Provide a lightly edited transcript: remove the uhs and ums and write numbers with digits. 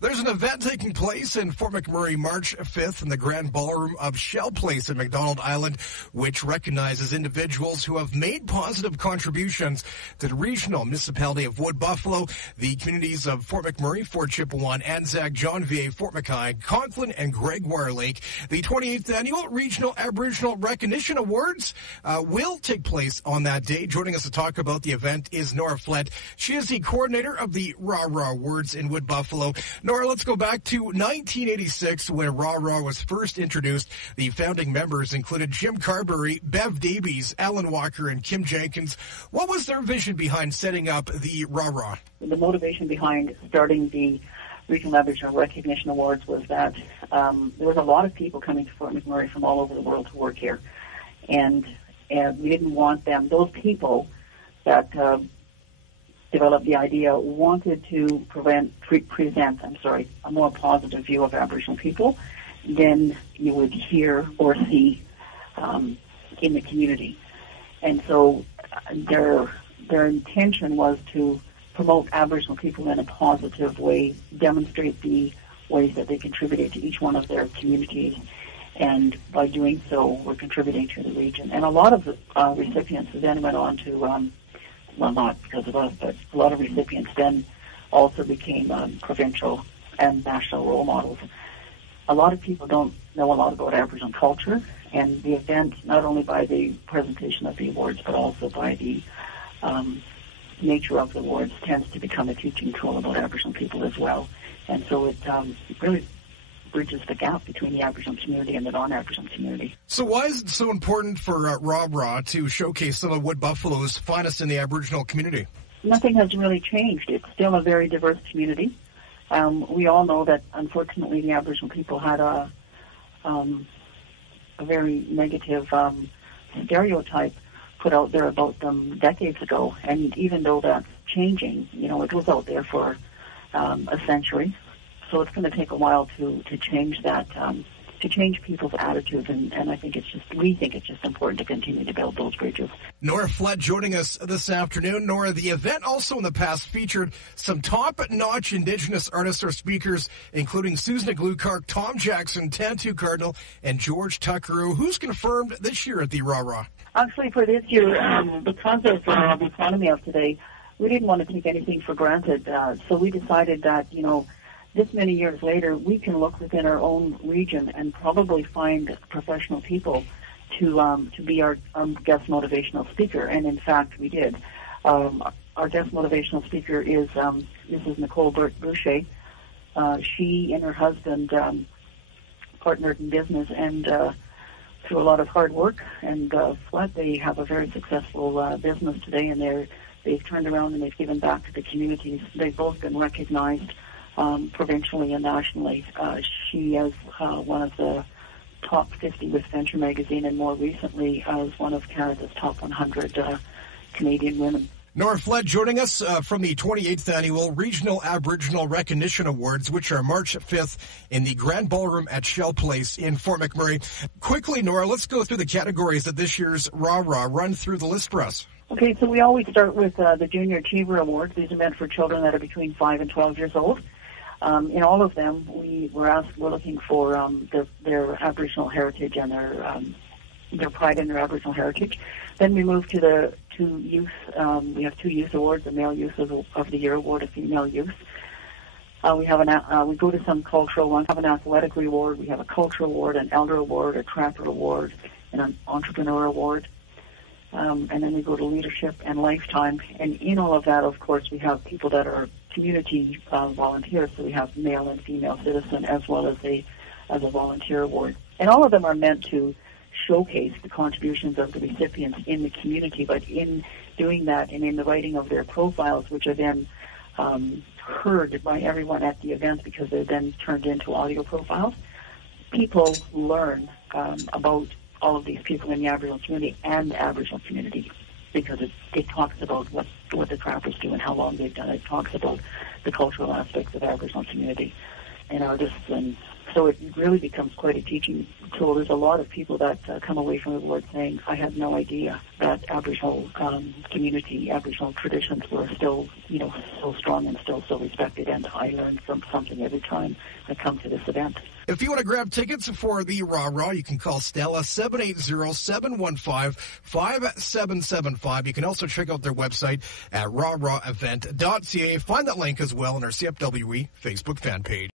There's an event taking place in Fort McMurray March 5th in the Grand Ballroom of Shell Place in McDonald Island, which recognizes individuals who have made positive contributions to the regional municipality of Wood Buffalo, the communities of Fort McMurray, Fort Chipewyan, Anzac, John V.A., Fort McKay, Conklin, and Gregoire Lake. The 28th Annual Regional Aboriginal Recognition Awards will take place on that day. Joining us to talk about the event is Nora Flett. She is the coordinator of the Rah Rah Awards in Wood Buffalo. Nora, let's go back to 1986 when Rah Rah was first introduced. The founding members included Jim Carberry, Bev Davies, Alan Walker, and Kim Jenkins. What was their vision behind setting up the Rah Rah? The motivation behind starting the Regional Aboriginal Recognition Awards was that there was a lot of people coming to Fort McMurray from all over the world to work here. And we didn't want them, those people that developed the idea, wanted to present a more positive view of Aboriginal people than you would hear or see in the community. And so their intention was to promote Aboriginal people in a positive way, demonstrate the ways that they contributed to each one of their communities, and by doing so, we're contributing to the region. And a lot of recipients then went on to well, not because of us, but a lot of recipients then also became provincial and national role models. A lot of people don't know a lot about Aboriginal culture, and the event, not only by the presentation of the awards, but also by the nature of the awards, tends to become a teaching tool about Aboriginal people as well. And so it really bridges the gap between the Aboriginal community and the non-Aboriginal community. So why is it so important for Rah Rah to showcase some of Wood Buffalo's finest in the Aboriginal community? Nothing has really changed. It's still a very diverse community. We all know that, unfortunately, the Aboriginal people had a very negative stereotype put out there about them decades ago. And even though that's changing, it was out there for a century. So it's going to take a while to change that, to change people's attitudes, and I think we think it's just important to continue to build those bridges. Nora Flett joining us this afternoon. Nora, the event also in the past featured some top-notch Indigenous artists or speakers, including Susan Glukark, Tom Jackson, Tantu Cardinal, and George Tuckeroo. Who's confirmed this year at the Rah Rah? Actually, for this year, because of the economy of today, we didn't want to take anything for granted, so we decided that, this many years later, we can look within our own region and probably find professional people to be our guest motivational speaker. And in fact, we did. Our guest motivational speaker is Mrs. Nicole Boucher. She and her husband partnered in business, and through a lot of hard work and sweat, they have a very successful business today, and they've turned around and they've given back to the communities. They've both been recognized provincially and nationally. She is one of the top 50 with Venture Magazine, and more recently as one of Canada's top 100 Canadian women. Nora Flett joining us from the 28th Annual Regional Aboriginal Recognition Awards, which are March 5th in the Grand Ballroom at Shell Place in Fort McMurray. Quickly, Nora, let's go through the categories that this year's Rah Rah. Run through the list for us. Okay, so we always start with the Junior Achiever Awards. These are meant for children that are between 5 and 12 years old. In all of them, we're looking for their Aboriginal heritage and their pride in their Aboriginal heritage. Then we move to the two youth. We have 2 youth awards: a Male Youth of the Year award, a Female Youth. We go to some cultural ones. We have an athletic award. We have a cultural award, an elder award, a trapper award, and an entrepreneur award. And then we go to leadership and lifetime. And in all of that, of course, we have people that are community volunteers. So we have male and female citizen, as well as a volunteer award. And all of them are meant to showcase the contributions of the recipients in the community. But in doing that, and in the writing of their profiles, which are then heard by everyone at the event because they're then turned into audio profiles, people learn about all of these people in the Aboriginal community and the Aboriginal community, because it talks about what the trappers do and how long they've done it. It talks about the cultural aspects of the Aboriginal community and artists and So it really becomes quite a teaching tool. There's a lot of people that come away from the Lord saying, I had no idea that Aboriginal community, Aboriginal traditions were still, so strong and still so respected, and I learn from something every time I come to this event. If you want to grab tickets for the Rah-Rah, you can call Stella 780-715-5775. You can also check out their website at rahrahevent.ca. Find that link as well on our CFWE Facebook fan page.